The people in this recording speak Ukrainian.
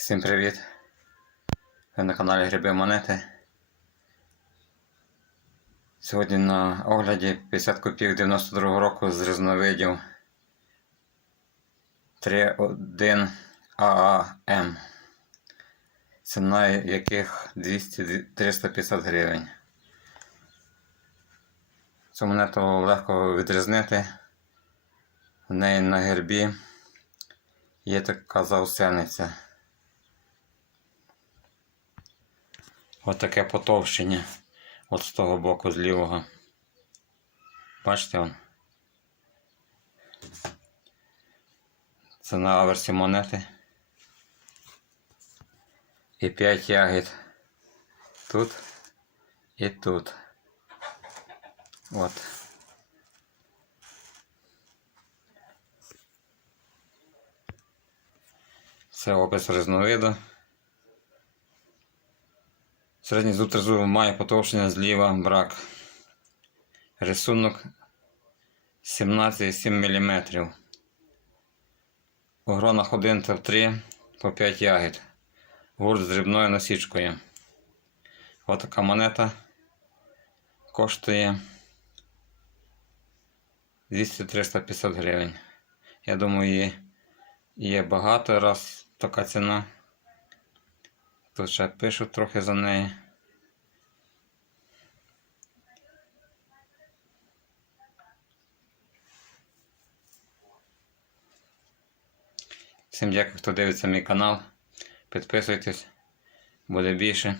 Всім привіт! Ви на каналі Гриби Монети. Сьогодні на огляді 50 копійок 92 року з різновидів 3.1 ААМ. Ціна яких 200-350 гривень. Цю монету легко відрізнити. В неї на гербі є така заусениця. Отаке потовщення от з того боку з лівого. Бачите он? Це на аверсі монети. І 5 ягід тут і тут. От. Це опис різновиду. Середній зуб тризубу має потовщення зліва брак. Рисунок 17,7 мм. У гронах 1 та 3 по 5 ягід. Гурт з дрібною насічкою. Ось така монета коштує 200-350 гривень. Я думаю, її є багато раз така ціна. Тут ще пишу трохи за неї. Всім дякую, хто дивиться мій канал. Підписуйтесь, буде більше.